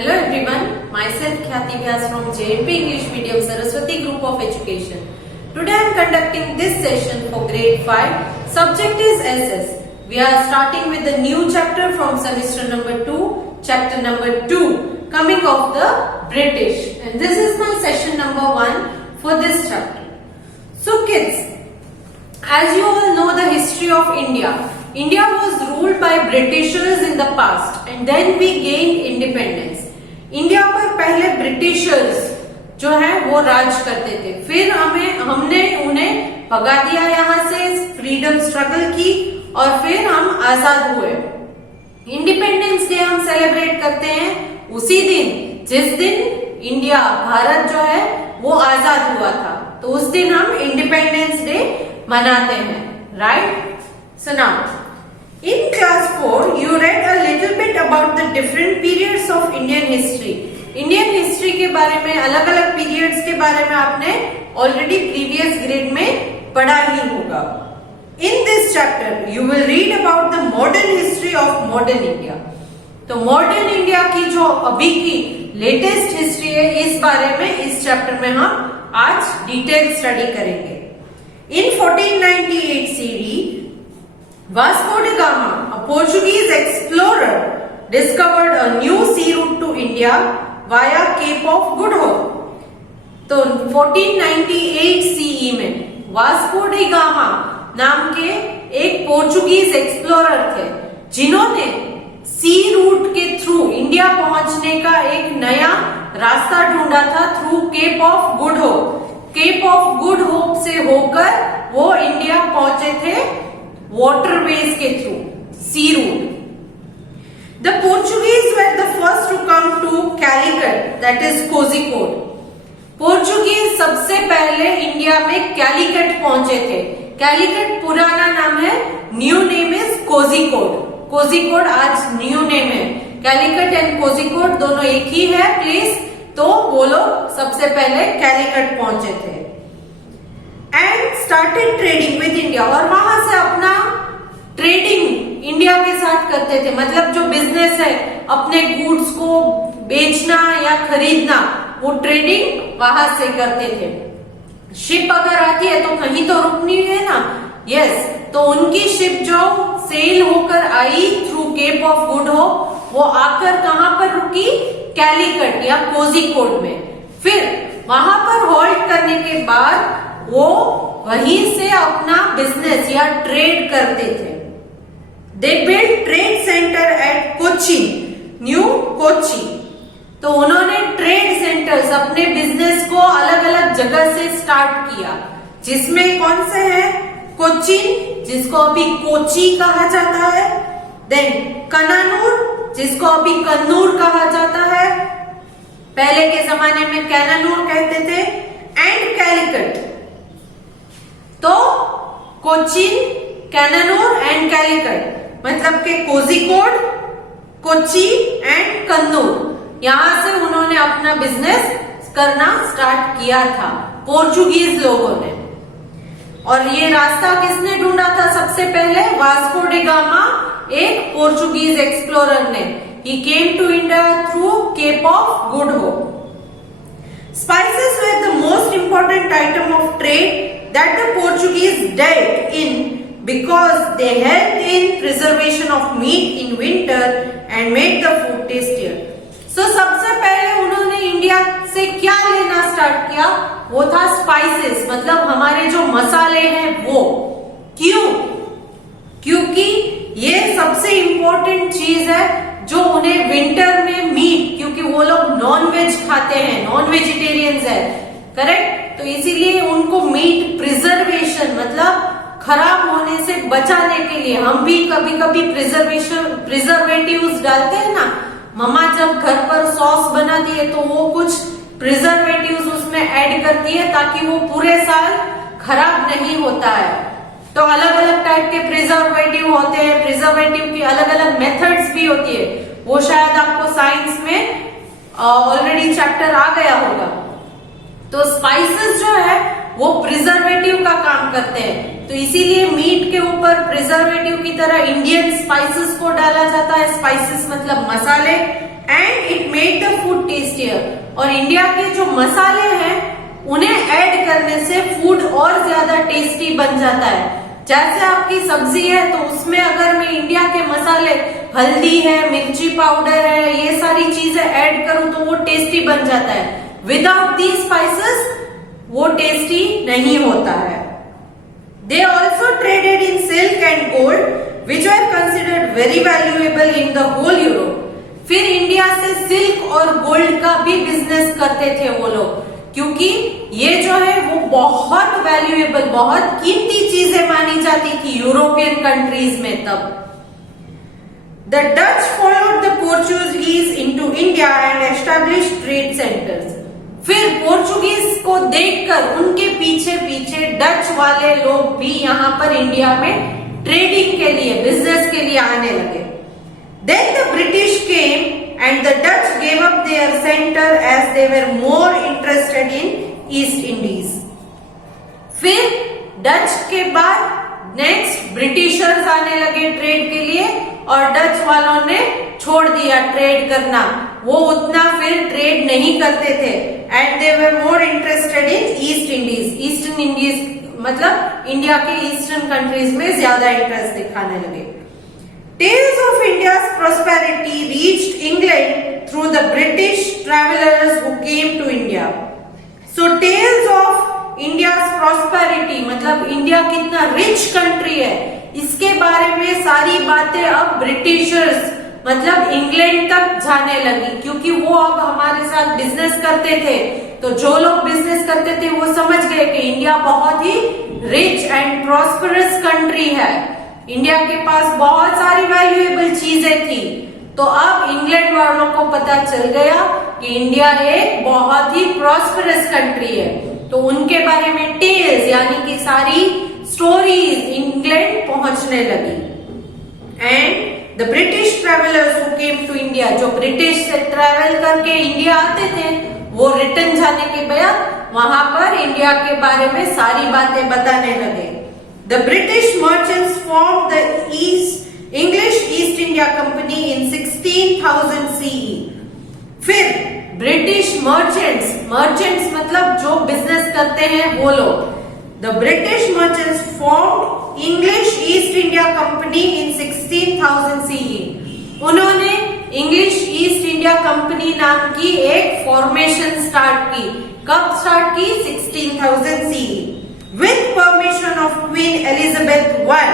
Hello everyone, myself Khyati Vyas from JNP English Medium Saraswati Group of Education. Today I am conducting this session for grade 5. Subject is SS. We are starting with the new chapter from semester number 2, chapter number 2, coming of the British. And this is my session number 1 for this chapter. So kids, as you all know the history of India. India was ruled by Britishers in the past and then we gained independence. India पर पहले Britishers जो है वो राज करते थे, फिर हमने उन्हें भगा दिया यहाँ से, फ्रीडम स्ट्रगल की और फिर हम आजाद हुए। इंडिपेंडेंस डे हम सेलिब्रेट करते हैं उसी दिन जिस दिन इंडिया भारत जो है वो आजाद हुआ था, तो उस दिन हम इंडिपेंडेंस डे मनाते हैं, right? So now in class 4 you read a little bit about the different periods of Indian history. Indian history के बारे में, अलग अलग periods के बारे में आपने already previous grade में पढ़ा ही होगा. In this chapter you will read about the modern history of modern India. तो modern India की जो अभी की latest history है, इस बारे में इस chapter में हम आज detail study करेंगे. In 1498 CE Vasco da Gama, a Portuguese explorer, discovered a new sea route to India via Cape of Good Hope. तो 1498 CE में वास्को डी गामा नाम के एक पोर्चुगीज एक्सप्लोरर थे जिन्होंने सी रूट के थ्रू इंडिया पहुंचने का एक नया रास्ता ढूंढा था through Cape of Good Hope. Cape of Good Hope से होकर वो इंडिया पहुंचे थे waterways के through, sea route. The Portuguese were the first to come to Calicut, that is Kozhikode. Portuguese सबसे पहले इंडिया में कैलिकट पहुंचे थे. कैलिकट पुराना नाम है, new name is Kozhikode. Kozhikode आज न्यू नेम है. कैलिकट एंड कोझिकोड दोनों एक ही है प्लेस, तो वो लोग सबसे पहले कैलिकट पहुंचे थे. And started trading with India, और वहां से अपना ट्रेडिंग इंडिया के साथ करते थे. मतलब जो बिजनेस है, अपने गुड्स को बेचना या खरीदना, वो ट्रेडिंग वहां से करते थे. शिप अगर आती है तो कहीं तो रुकनी है ना, यस. तो उनकी शिप जो सेल होकर आई through Cape of Good Hope, वो आकर कहां पर रुकी? कैलिकट या कोझिकोड में. फिर वहां पर होल्ड करने के बाद वो वहीं से अपना बिजनेस या ट्रेड करते थे. They build trade centre eight Kochi, new Kochi. तो उन्होंने ट्रेड सेंटर्स, अपने बिजनेस को अलग अलग जगह से स्टार्ट किया, जिसमें कौन से हैं? कोचीन, जिसको अभी कोची कहा जाता है, देन कनानूर, जिसको अभी कन्नूर कहा जाता है, पहले के जमाने में कैनानूर कहते थे, एंड कैलिकट. तो कोचीन, कैनानूर एंड कैलिकट, मतलब के कोझिकोड, कोची एंड कन्नूर, यहां से उन्होंने अपना बिजनेस करना स्टार्ट किया था पोर्चुगीज लोगों ने. और ये रास्ता किसने ढूंढा था सबसे पहले? वास्को डी गामा, एक पोर्चुगीज एक्सप्लोरर ने. He came to India through Cape of Good Hope. Spices were the most important item of trade that the Portuguese dealt in because they helped in preservation of meat in winter and made the food tastier. So सबसे पहले उन्होंने India से क्या लेना start किया? वो था spices, मतलब हमारे जो मसाले हैं वो. क्यों? क्योंकि ये सबसे इंपॉर्टेंट चीज है जो उन्हें विंटर में मीट, क्योंकि वो लोग नॉन वेज खाते हैं, नॉन वेजिटेरियंस है, करेक्ट? तो इसीलिए उनको मीट प्रिजर्वेशन, मतलब खराब होने से बचाने के लिए. हम भी कभी कभी प्रिजर्वेटिव्स डालते हैं ना, मम्मा जब घर पर सॉस बनाती है तो वो कुछ प्रिजर्वेटिव्स उसमें ऐड करती है ताकि वो पूरे साल खराब नहीं होता है. तो अलग अलग टाइप के प्रिजर्वेटिव होते हैं, प्रिजर्वेटिव की अलग अलग मेथड्स भी होती है. वो शायद आपको साइंस में ऑलरेडी चैप्टर आ गया होगा. तो स्पाइसेस जो है वो प्रिजर्वेटिव का काम करते हैं, तो इसीलिए मीट के ऊपर प्रिजर्वेटिव की तरह इंडियन स्पाइसेस को डाला जाता है. स्पाइसेस मतलब मसाले, and it made the food tastier. और इंडिया के जो मसाले हैं उन्हें ऐड करने से फूड और ज्यादा टेस्टी बन जाता है। जैसे आपकी सब्जी है तो उसमें अगर मैं इंडिया के मसाले, हल्दी है, मिर्ची पाउडर है, ये सारी चीजें ऐड करूं तो वो टेस्टी बन जाता है। विदाउट दीज स्पाइसेस वो टेस्टी नहीं होता है। They also traded in silk and gold, which were considered very valuable in the whole Europe. फिर इंडिया से सिल्क और गोल्ड का भी बिजनेस करते थे वो लोग, क्योंकि ये जो है वो बहुत वैल्यूएबल, बहुत कीमती चीजें मानी जाती थी यूरोपियन कंट्रीज में तब। The Dutch followed the Portuguese into India and established trade centers. फिर पोर्चुगीज को देखकर उनके पीछे पीछे डच वाले लोग भी यहाँ पर इंडिया में ट्रेडिंग के लिए, बिजनेस के लिए आने लगे। Then the British came and the Dutch gave up their center as they were more interested in East Indies. फिर डच के बाद नेक्स्ट ब्रिटिशर्स आने लगे ट्रेड के लिए और डच वालों ने छोड़ दिया ट्रेड करना, वो उतना फिर ट्रेड नहीं करते थे। And they were more interested in east Indies. Eastern Indies मतलब इंडिया के ईस्टर्न कंट्रीज में ज्यादा इंटरेस्ट दिखाने लगे। Tales of India's prosperity reached England through the British travelers who came to India. So tales of India's prosperity मतलब India कितना rich country है, इसके बारे में सारी बातें अब ब्रिटिशर्स मतलब इंग्लैंड तक जाने लगी, क्योंकि वो अब हमारे साथ बिजनेस करते थे। तो जो लोग बिजनेस करते थे वो समझ गए कि इंडिया बहुत ही रिच एंड प्रॉस्परस कंट्री है, इंडिया के पास बहुत सारी वैल्यूएबल चीजें थी। तो अब इंग्लैंड वालों को पता चल गया कि इंडिया एक बहुत ही प्रॉस्परस कंट्री है, तो उनके बारे में टेल्स यानी कि सारी स्टोरीज इंग्लैंड पहुंचने लगी। And the British travellers who came to India, जो ब्रिटिश से ट्रेवल करके इंडिया आते थे, वो रिटर्न जाने के बाद वहां पर इंडिया के बारे में सारी बातें बताने लगे। The British merchants formed the English East India Company in 16,000 CE. फिर ब्रिटिश मर्चेंट्स मतलब जो बिजनेस करते हैं वो लोग, The British merchants formed English East India Company in 16,000 CE. उन्होंने इंग्लिश ईस्ट इंडिया कंपनी नाम की एक फॉर्मेशन स्टार्ट की। कब स्टार्ट की? 16,000 CE. With permission of Queen Elizabeth I.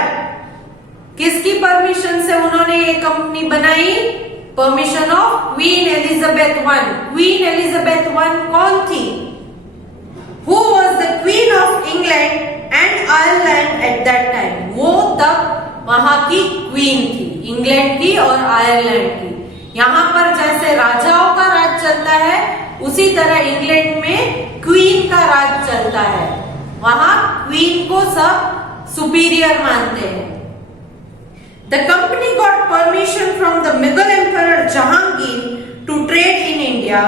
किसकी परमिशन से उन्होंने ये कंपनी बनाई? Permission of queen Elizabeth I. Queen Elizabeth I कौन थी? Who was the Queen of England and Ireland at that time? वो तब वहां की क्वीन थी, इंग्लैंड की और आयरलैंड की। यहाँ पर जैसे राजाओं का राज चलता है, उसी तरह इंग्लैंड में क्वीन का राज चलता है। वहां क्वीन को सब सुपीरियर मानते हैं। The company got permission from the Mughal Emperor Jahangir to trade in India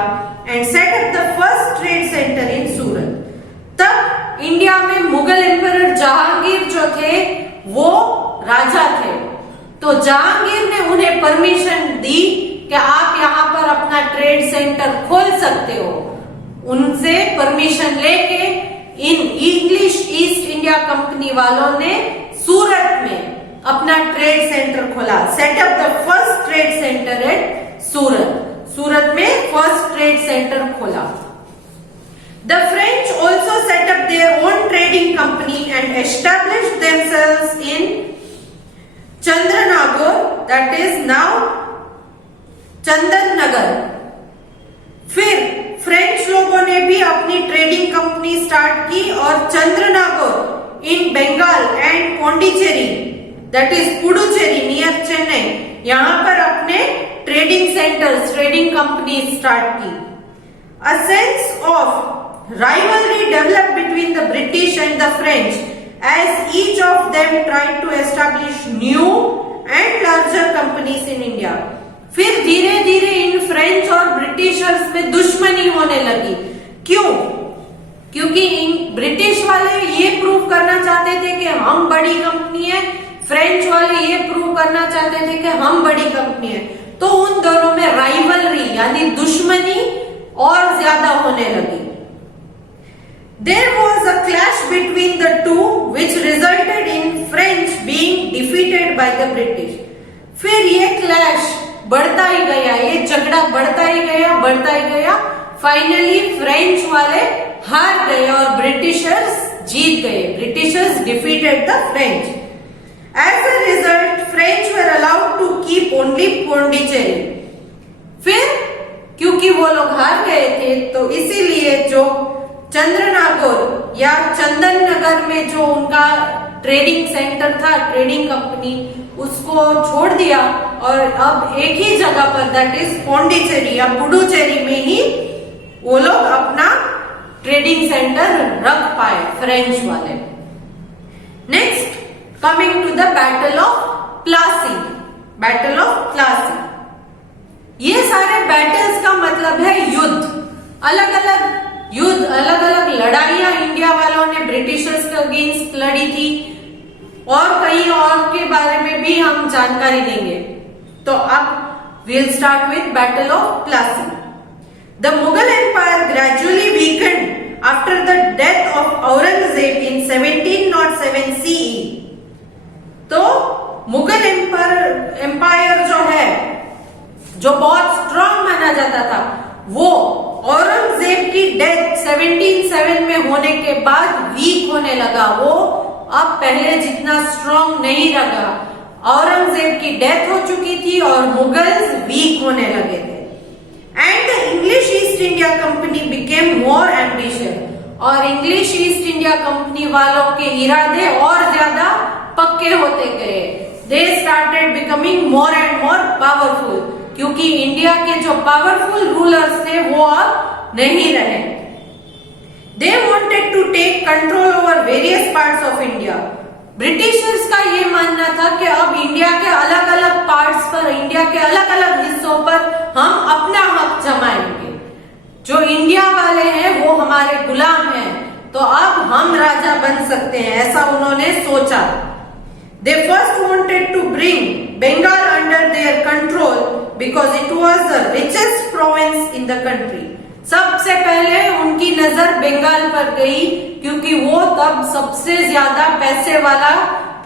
and set up the first trade center in Surat. तब इंडिया में मुगल एम्परर जहांगीर जो थे वो राजा थे, तो जहांगीर ने उन्हें परमिशन दी कि आप यहाँ पर अपना ट्रेड सेंटर खोल सकते हो। उनसे परमिशन लेके इन इंग्लिश ईस्ट इंडिया कंपनी वालों ने सूरत में अपना ट्रेड सेंटर खोला। Setup the first trade centre at Surat. Surat में फर्स्ट ट्रेड सेंटर खोला। The French also set up their own trading company and established themselves in Chandranagore, that is now Chandannagar. फिर French लोगों ने भी अपनी ट्रेडिंग कंपनी स्टार्ट की और Chandernagore in Bengal and Pondicherry, that is Puducherry near Chennai, यहाँ पर अपने trading centres, trading company start की। A sense of rivalry developed between the British and the French as each of them tried to establish new and larger companies in India. फिर धीरे धीरे in French और Britishers में दुश्मनी होने लगी। क्यों? क्योंकि इन ब्रिटिश वाले ये प्रूव करना चाहते थे कि हम बड़ी कंपनी है, फ्रेंच वाले ये प्रूव करना चाहते थे कि हम बड़ी कंपनी है। तो उन दोनों में राइवलरी यानी दुश्मनी और ज्यादा होने लगी। There was a clash between the two which resulted in French being defeated by the British. फिर ये क्लैश बढ़ता ही गया, ये झगड़ा बढ़ता ही गया। फाइनली फ्रेंच वाले हार गए और ब्रिटिशर्स जीत गए। Britishers defeated the French. As a result French were allowed to keep only Pondicherry. फिर क्योंकि वो लोग हार गए थे तो इसीलिए जो चंद्रनागौर या चंदन नगर में जो उनका ट्रेडिंग सेंटर था, ट्रेडिंग कंपनी, उसको छोड़ दिया और अब एक ही जगह पर दैट इज पौंडीचेरी या पुडुचेरी में ही वो लोग अपना ट्रेडिंग सेंटर रख पाए फ्रेंच वाले। Next coming to the battle of Plassey. Battle of Plassey, ये सारे बैटल्स का मतलब है युद्ध, अलग अलग लड़ाइयां इंडिया वालों ने ब्रिटिशर्स के अगेंस्ट लड़ी थी और कई और के बारे में भी हम जानकारी देंगे। तो अब we'll start with Battle of Plassey. The Mughal Empire gradually weakened after the death of Aurangzeb in 1707 CE. तो मुगल एम्पायर जो है, जो बहुत स्ट्रांग माना जाता था, वो औरंगजेब की डेथ 1707 में होने के बाद वीक होने लगा। वो अब पहले जितना स्ट्रांग नहीं रहा। औरंगजेब की डेथ हो चुकी थी और मुगल्स वीक होने लगे थे। And the English East India company became more ambitious. और इंग्लिश ईस्ट इंडिया कंपनी वालों के इरादे और ज्यादा पक्के होते गए। They started becoming more and more powerful, क्योंकि इंडिया के जो पावरफुल रूलर्स थे वो अब नहीं रहे। They wanted to take control over various parts of India. Britishers का ये मानना था कि अब इंडिया के अलग अलग पार्ट्स पर, इंडिया के अलग अलग हिस्सों पर हम अपना हक जमाएंगे। जो इंडिया वाले हैं वो हमारे गुलाम हैं, तो अब हम राजा बन सकते हैं, ऐसा उन्होंने सोचा। They first wanted to bring Bengal under their control because it was the richest province in the country. सबसे पहले उनकी नजर बंगाल पर गई, क्योंकि वो तब सबसे ज्यादा पैसे वाला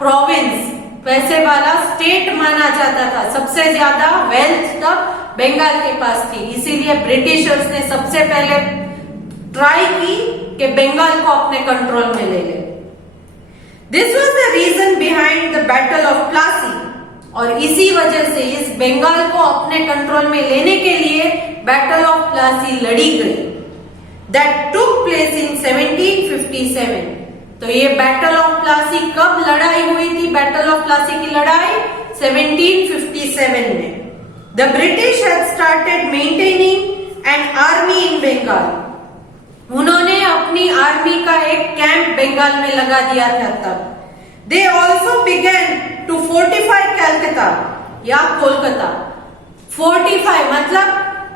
प्रोविंस, पैसे वाला स्टेट माना जाता था। सबसे ज्यादा वेल्थ तब बंगाल के पास थी। इसीलिए ब्रिटिशर्स ने सबसे पहले ट्राई की कि बंगाल को अपने कंट्रोल में ले ले। This was the reason behind the battle of Plassey. और इसी वजह से इस बंगाल को अपने कंट्रोल में लेने के लिए बैटल ऑफ प्लासी लड़ी गई। That took place in 1757। तो ये बैटल ऑफ प्लासी कब लड़ाई हुई थी? बैटल ऑफ प्लासी की लड़ाई 1757 में। The British had started maintaining an army in Bengal. उन्होंने अपनी आर्मी का एक कैंप बंगाल में लगा दिया था तब। They also began to fortify Calcutta या कोलकाता। Fortify मतलब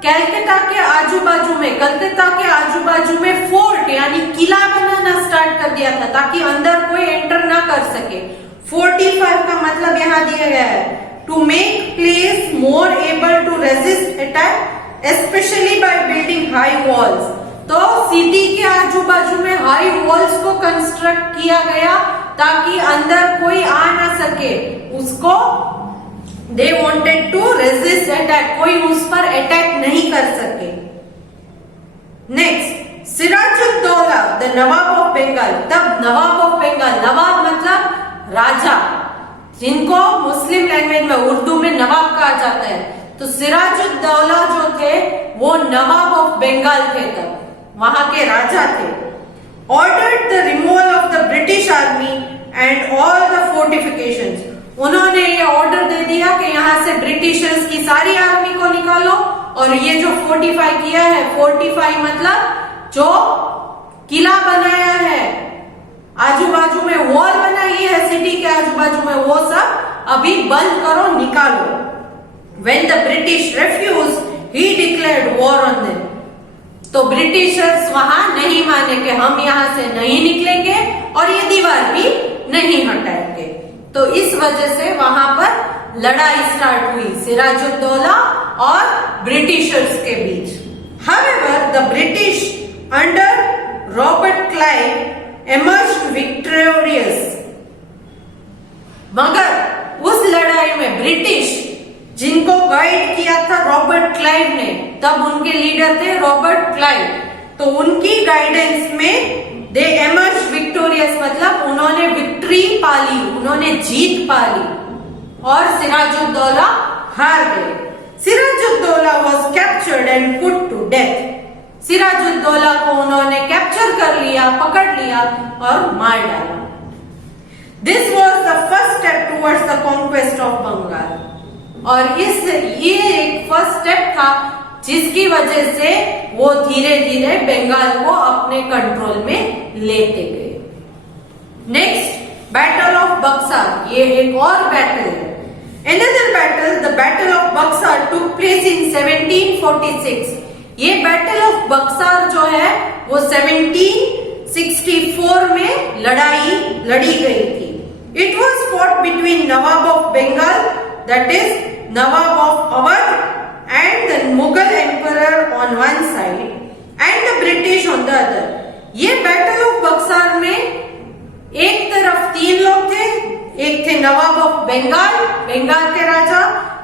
कलकत्ता के आजू बाजू में, कलकत्ता के आजू बाजू में फोर्ट यानी किला बनाना स्टार्ट कर दिया था, ताकि अंदर कोई एंटर ना कर सके। 45 का मतलब यहाँ दिया गया है, to make place more able to resist attack specially by building high walls. तो सिटी के आजू बाजू में हाई वॉल्स को कंस्ट्रक्ट किया गया ताकि अंदर कोई आ ना सके। उसको दे वांटेड टू रेजिस्ट अटैक, कोई उस पर अटैक नहीं कर सके। Next, Sirajuddaula the nawab of Bengal. तब नवाब ऑफ बंगाल, नवाब मतलब राजा, जिनको मुस्लिम लैंग्वेज में उर्दू में नवाब कहा जाता है। तो सिराजुद्दौला जो थे वो नवाब ऑफ बंगाल थे, तब वहां के राजा थे। Ordered the removal of the British army and all the fortifications. उन्होंने ये ऑर्डर दे दिया कि यहाँ से ब्रिटिशर्स की सारी आर्मी को निकालो और ये जो फोर्टिफाई किया है, फोर्टिफाई मतलब जो किला बनाया है, आजू बाजू में वॉल बनाई है सिटी के आजू बाजू में, वो सब अभी बंद करो, निकालो। When the British refused, he declared war on them. तो ब्रिटिशर्स वहां नहीं माने कि हम यहाँ से नहीं निकलेंगे और ये दीवार भी नहीं हटाएंगे। तो इस वजह से वहां पर लड़ाई स्टार्ट हुई सिराजुद्दौला और ब्रिटिशर्स के बीच। However, the British under Robert Clive emerged victorious. मगर उस लड़ाई में ब्रिटिश जिनको गाइड किया था रॉबर्ट क्लाइव ने, तब उनके लीडर थे रॉबर्ट क्लाइव, तो उनकी गाइडेंस में दे एमर्ज विक्टोरियस, मतलब उन्होंने विक्ट्री पाली, उन्होंने जीत पाली और सिराजुद्दौला हार गए। Sirajuddaula was captured and put to death. Sirajuddaula को उन्होंने कैप्चर कर लिया, पकड़ लिया और मार डाला। This was the first step towards the conquest of Bengal. और ये एक फर्स्ट स्टेप था जिसकी वजह से वो धीरे धीरे बंगाल को अपने कंट्रोल में लेते गए। नेक्स्ट, बैटल ऑफ बक्सर, ये एक और बैटल है। Another battle, the Battle of Buxar took place in 1746. ये बैटल ऑफ बक्सर जो है वो 1764 में लड़ी गई थी। It was fought between Nawab of Bengal, that is Nawab of Awadh, and the Mughal Emperor on one side and the British on the other. ये battle of Buxar में एक तरफ 3 लोग थे, एक थे नवाब ऑफ बंगाल, बंगाल के राजा,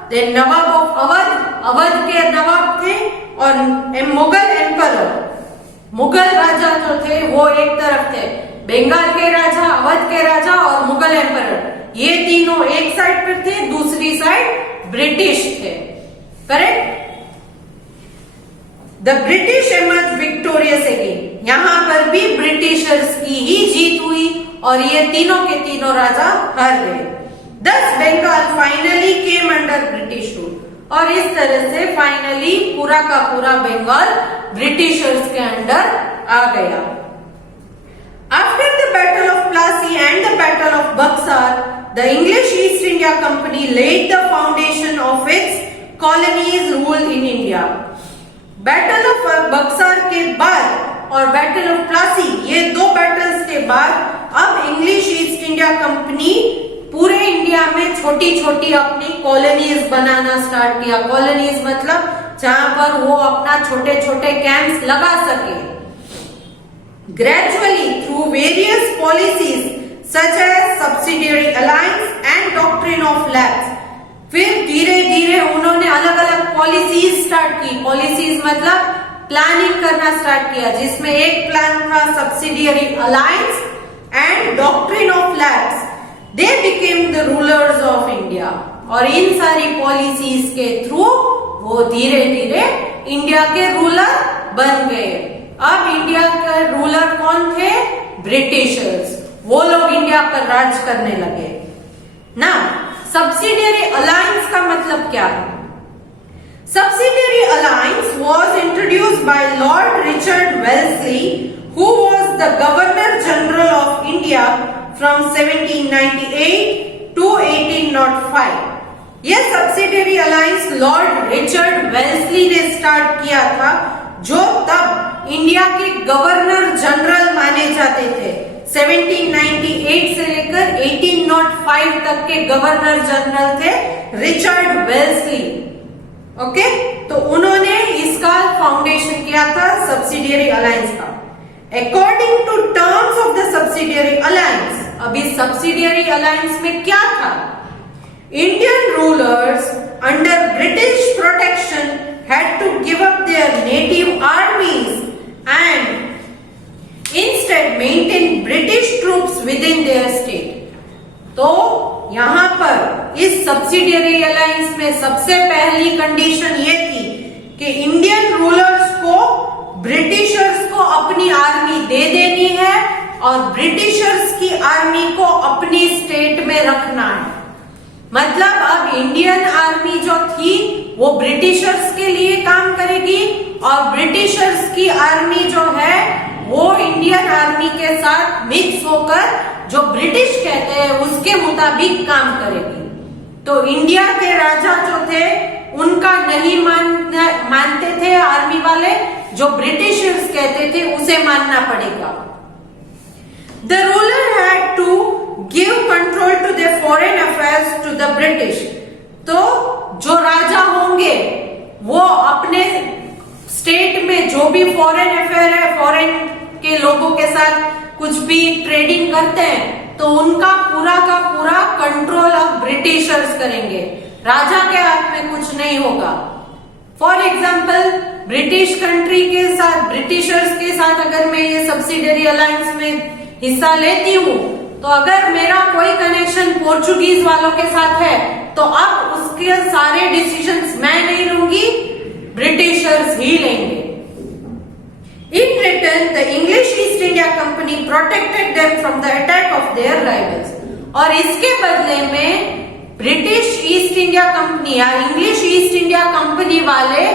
देन नवाब ऑफ अवध, अवध के नवाब थे, और मुगल एम्परर, मुगल राजा जो थे वो एक तरफ थे, बंगाल के राजा, अवध के राजा और मुगल एम्परर। ये तीनों एक साइड पर थे, दूसरी साइड ब्रिटिश थे। Correct? The British emerge victorious again. यहां पर भी ब्रिटिशर्स की ही जीत हुई और ये तीनों के तीनों राजा हार गए। Thus Bengal finally came under British rule, और इस तरह से फाइनली पूरा का पूरा बंगाल ब्रिटिशर्स के अंडर आ गया। After the Battle of Plassey and the Battle of Buxar, the English East India Company laid the foundation of its colonies rule in India. Battle of Buxar के बाद और बैटल ऑफ प्लासी, ये 2 बैटल्स के बाद अब इंग्लिश ईस्ट इंडिया कंपनी पूरे India में छोटी छोटी अपनी कॉलोनीज बनाना स्टार्ट किया। कॉलोनीज मतलब जहां पर वो अपना छोटे छोटे कैंप्स लगा सके। Gradually through various policies such as subsidiary alliance and doctrine of lapse, फिर धीरे धीरे उन्होंने अलग अलग पॉलिसीज स्टार्ट की। पॉलिसीज मतलब प्लानिंग करना स्टार्ट किया, जिसमें एक प्लान था subsidiary alliance and doctrine of lapse. They became the rulers of India, और इन सारी पॉलिसीज के थ्रू वो धीरे धीरे इंडिया के रूलर बन गए। अब इंडिया के रूलर कौन थे? ब्रिटिशर्स। वो लोग इंडिया पर राज करने लगे ना। सब्सिडियरी अलायंस का मतलब क्या है? Subsidiary alliance was introduced by Lord Richard Wellesley, who was the Governor General of India from 1798 to 1805. यह subsidiary alliance Lord Richard Wellesley ने स्टार्ट किया था, जो तब इंडिया के गवर्नर जनरल माने जाते थे। 1798 से लेकर 1805 तक के गवर्नर जनरल थे रिचर्ड वेल्सली। ओके, तो उन्होंने इसका फाउंडेशन किया था सब्सिडियरी अलायंस का। According to terms of the subsidiary alliance, अभी सब्सिडियरी अलायंस में क्या था? Indian rulers under British protection had to give up their native armies and instead maintain British troops within their state. तो यहां पर इस subsidiary alliance में सबसे पहली कंडीशन ये थी कि इंडियन रूलर्स को ब्रिटिशर्स को अपनी आर्मी दे देनी है और ब्रिटिशर्स की आर्मी को अपनी स्टेट में रखना है। मतलब अब इंडियन आर्मी जो थी वो ब्रिटिशर्स के लिए काम करेगी और ब्रिटिशर्स की आर्मी जो है वो इंडियन आर्मी के साथ मिक्स होकर जो ब्रिटिश कहते हैं उसके मुताबिक काम करेगी। तो इंडिया के राजा जो थे उनका नहीं मानते थे आर्मी वाले, जो ब्रिटिशर्स कहते थे उसे मानना पड़ेगा। The ruler had to give control to the foreign affairs to the British. तो जो राजा होंगे वो अपने स्टेट में जो भी फॉरेन अफेयर है, फॉरेन के लोगों के साथ कुछ भी ट्रेडिंग करते हैं तो उनका पूरा का पूरा कंट्रोल अब ब्रिटिशर्स करेंगे, राजा के हाथ में कुछ नहीं होगा। फॉर एग्जाम्पल ब्रिटिश कंट्री के साथ, ब्रिटिशर्स के साथ अगर मैं ये सब्सिडरी अलायंस में हिस्सा लेती हूँ तो अगर मेरा कोई कनेक्शन पोर्चुगीज वालों के साथ है तो अब उसके सारे डिसीजंस मैं नहीं लूंगी, ब्रिटिशर्स ही लेंगे। In return, the English East India Company protected them from the attack of their rivals. और इसके बदले में ब्रिटिश ईस्ट इंडिया कंपनी या इंग्लिश ईस्ट इंडिया कंपनी वाले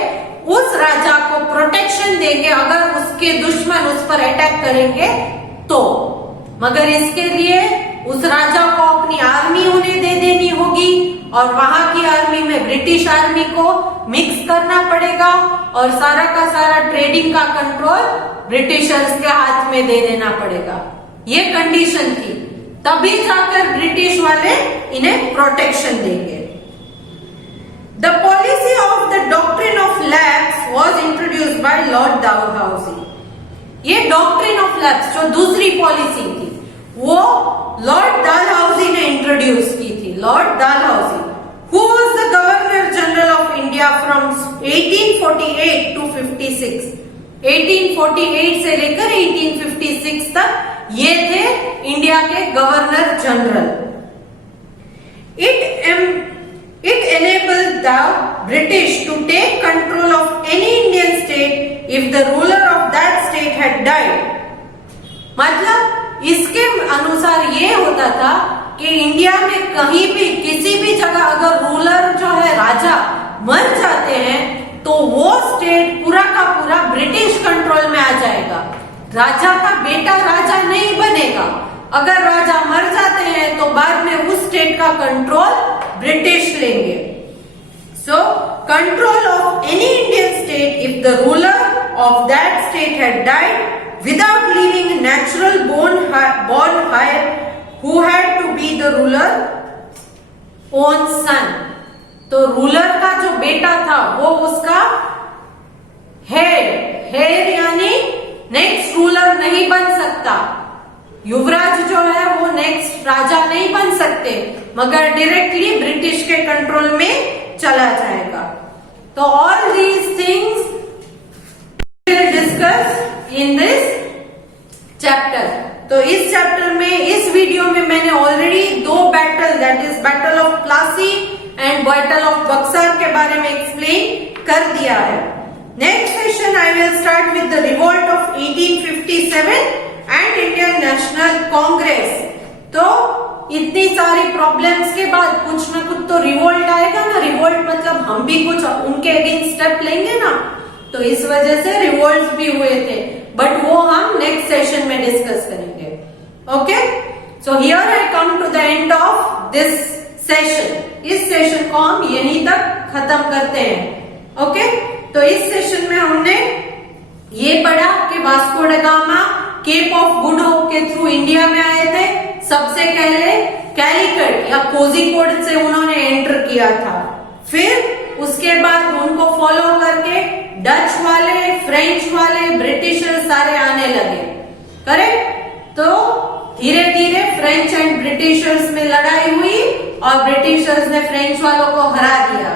उस राजा को प्रोटेक्शन देंगे अगर उसके दुश्मन उस पर अटैक करेंगे तो। मगर इसके लिए उस राजा को अपनी आर्मी उन्हें दे देनी होगी और वहां की आर्मी में ब्रिटिश आर्मी को मिक्स करना पड़ेगा और सारा का सारा ट्रेडिंग का कंट्रोल ब्रिटिशर्स के हाथ में दे देना पड़ेगा। ये कंडीशन थी, तभी जाकर ब्रिटिश वाले इन्हें प्रोटेक्शन देंगे। The policy of the doctrine of lapse was introduced by Lord Dalhousie. ये डॉक्ट्रिन ऑफ लैप्स जो दूसरी पॉलिसी थी वो लॉर्ड डालहाउसी ने इंट्रोड्यूस की थी। Lord Dalhousie who was the governor general of India from 1848 to 56। 1848 से लेकर 1856 तक ये थे इंडिया के governor general. It enabled the British to take control of any Indian state if the ruler of that state had died। मतलब इसके अनुसार ये होता था कि इंडिया में कहीं भी किसी भी जगह अगर रूलर जो है राजा मर जाते हैं तो वो स्टेट पूरा का पूरा ब्रिटिश कंट्रोल में आ जाएगा। राजा का बेटा राजा नहीं बनेगा। अगर राजा मर जाते हैं तो बाद में उस स्टेट का कंट्रोल ब्रिटिश लेंगे। So control of any Indian state if the ruler of that state had died without leaving natural born heir who had to be the ruler own son। तो रूलर का जो बेटा था वो उसका hair यानी next ruler नहीं बन सकता। युवराज जो है वो नेक्स्ट राजा नहीं बन सकते मगर डायरेक्टली ब्रिटिश के कंट्रोल में चला जाएगा। तो all these things discuss in this chapter. तो इस चैप्टर में, इस वीडियो में मैंने ऑलरेडी दो battle, that is battle of Plassey and battle of Buxar के बारे में एक्सप्लेन कर दिया है। Next session I will start with the revolt of 1857 and Indian national Congress. तो इतनी सारी प्रॉब्लम्स के बाद कुछ ना कुछ तो रिवोल्ट आएगा ना। रिवोल्ट मतलब हम भी कुछ उनके अगेंस्ट स्टेप लेंगे ना, तो इस वजह से रिवोल्ट भी हुए थे, बट वो हम नेक्स्ट सेशन में डिस्कस करेंगे। Okay, so here I come to the end of this session. इस सेशन को हम यहीं तक खत्म करते हैं। ओके, तो इस सेशन में हमने ये पढ़ा कि Vasco da Gama Cape of Good Hope के थ्रू इंडिया में आए थे। सबसे पहले कैलिकट या कोझिकोड से उन्होंने एंटर किया था, फिर उसके बाद उनको फॉलो करके डच वाले, फ्रेंच वाले, ब्रिटिशर्स सारे आने लगे। करेक्ट? तो धीरे धीरे फ्रेंच एंड ब्रिटिशर्स में लड़ाई हुई और ब्रिटिशर्स ने फ्रेंच वालों को हरा दिया।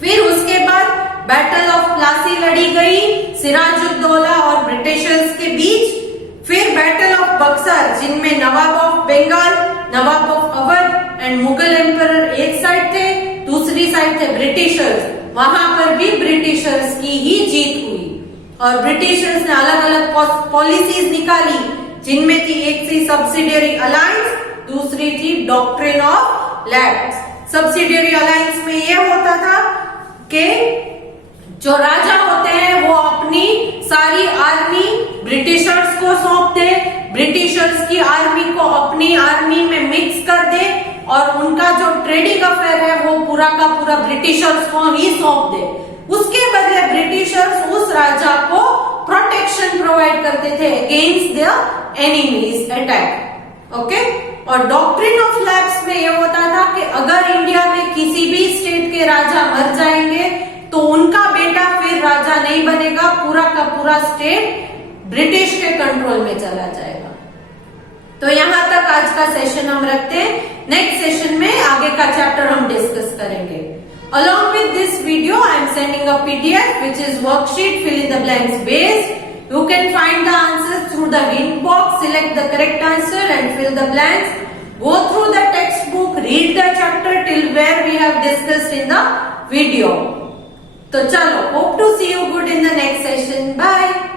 फिर उसके बाद बैटल ऑफ प्लासी लड़ी गई सिराजुद्दौला और ब्रिटिशर्स के बीच। फिर बैटल ऑफ बक्सर जिनमें Nawab of Bengal, Nawab of Awadh and Mughal emperor एक साइड थे, दूसरी साइड थे ब्रिटिशर्स। वहां पर भी ब्रिटिशर्स की ही जीत हुई और ब्रिटिशर्स ने अलग अलग पॉलिसीज निकाली जिनमें थी एक थी सब्सिडियरी अलायंस, दूसरी थी doctrine of lapse. Subsidiary alliance में यह होता था कि जो राजा होते हैं वो अपनी सारी आर्मी ब्रिटिशर्स को सौंप दे, ब्रिटिशर्स की आर्मी को अपनी आर्मी में मिक्स कर दे और उनका जो ट्रेडिंग अफेयर है वो पूरा का पूरा ब्रिटिशर्स को ही सौंप दे। उसके बदले ब्रिटिशर्स उस राजा को प्रोटेक्शन प्रोवाइड करते थे against the enemies attack. Okay. और डॉक्ट्रिन ऑफ लैप्स में ये होता था कि अगर इंडिया में किसी भी स्टेट के राजा मर जाएंगे तो उनका बेटा फिर राजा नहीं बनेगा, पूरा का पूरा स्टेट ब्रिटिश के कंट्रोल में चला जाएगा। तो यहां तक आज का सेशन हम रखते हैं। नेक्स्ट सेशन में आगे का चैप्टर हम डिस्कस करेंगे। Along with this video, I am sending a PDF which is worksheet fill in the blanks based. You can find the answers through the hint box, select the correct answer and fill the blanks. Go through the textbook, read the chapter till where we have discussed in the video. So chalo, hope to see you good in the next session. Bye.